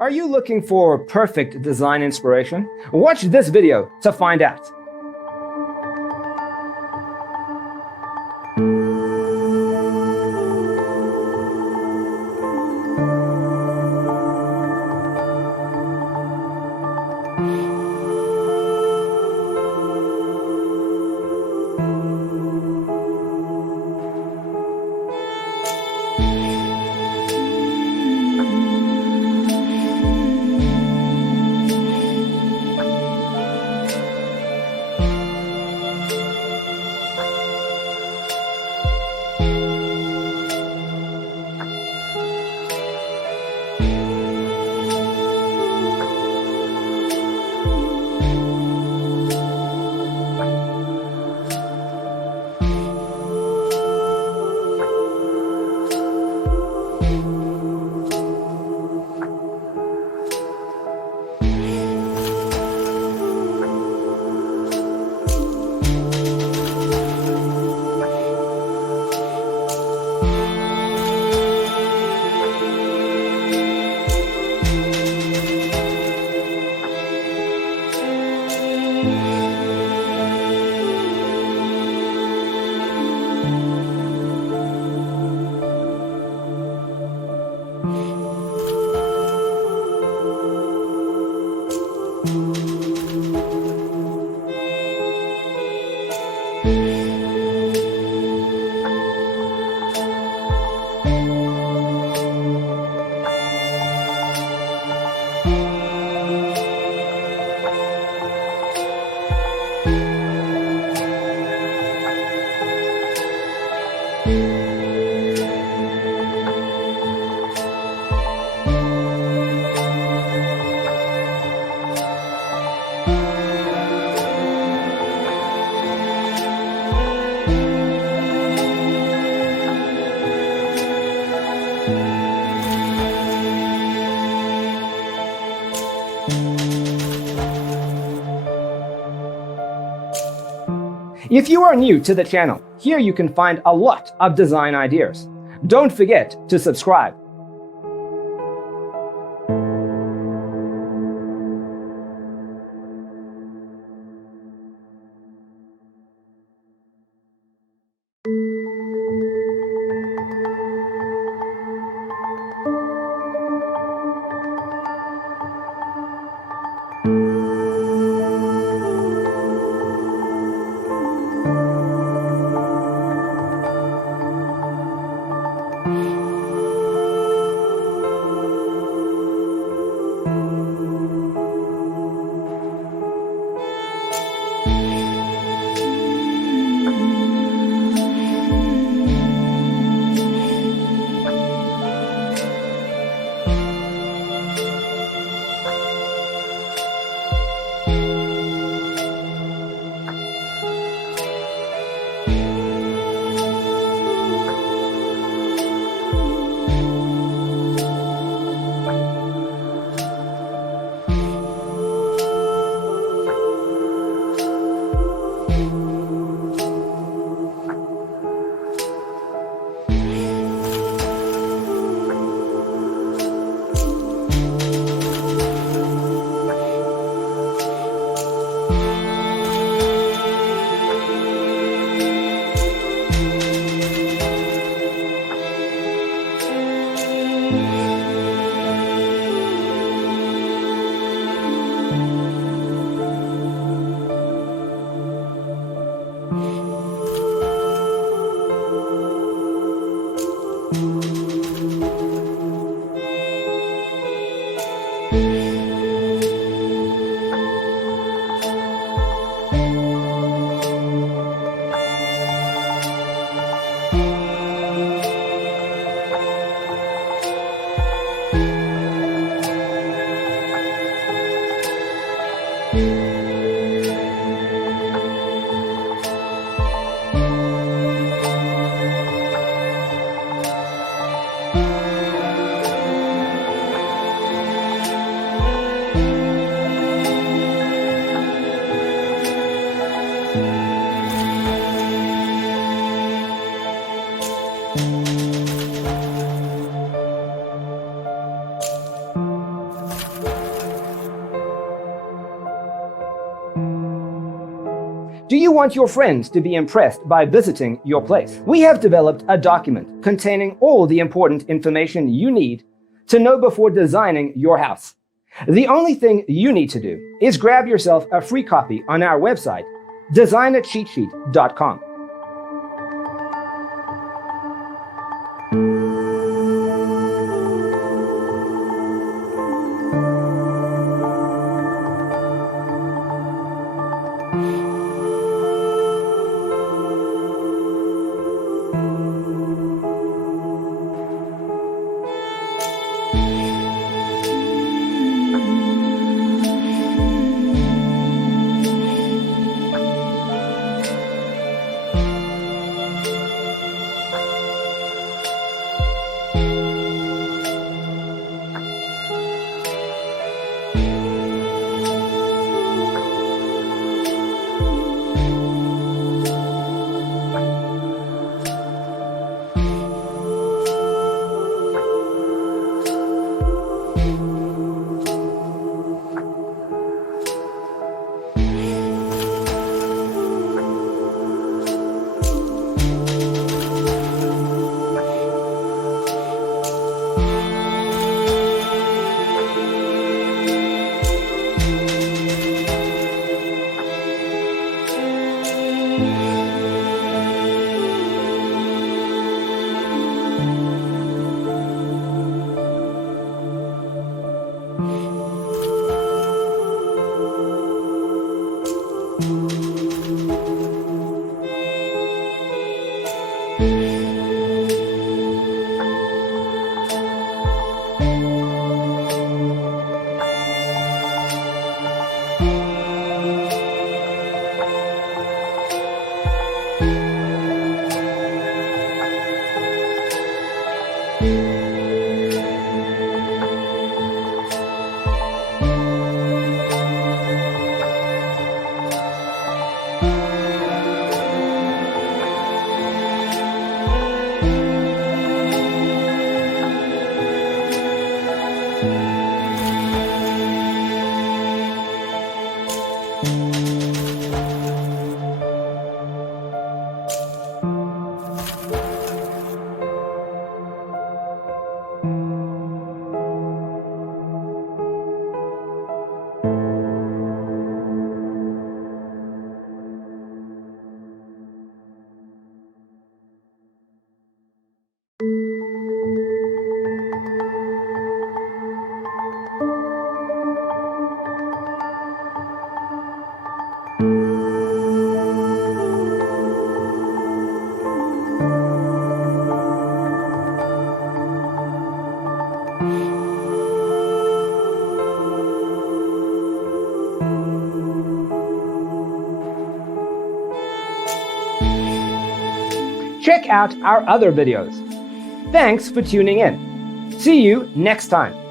Are you looking for perfect design inspiration? Watch this video to find out. If you are new to the channel, here you can find a lot of design ideas. Don't forget to subscribe. Do you want your friends to be impressed by visiting your place? We have developed a document containing all the important information you need to know before designing your house. The only thing you need to do is grab yourself a free copy on our website, designacheatsheet.com. Check out our other videos. Thanks for tuning in. See you next time.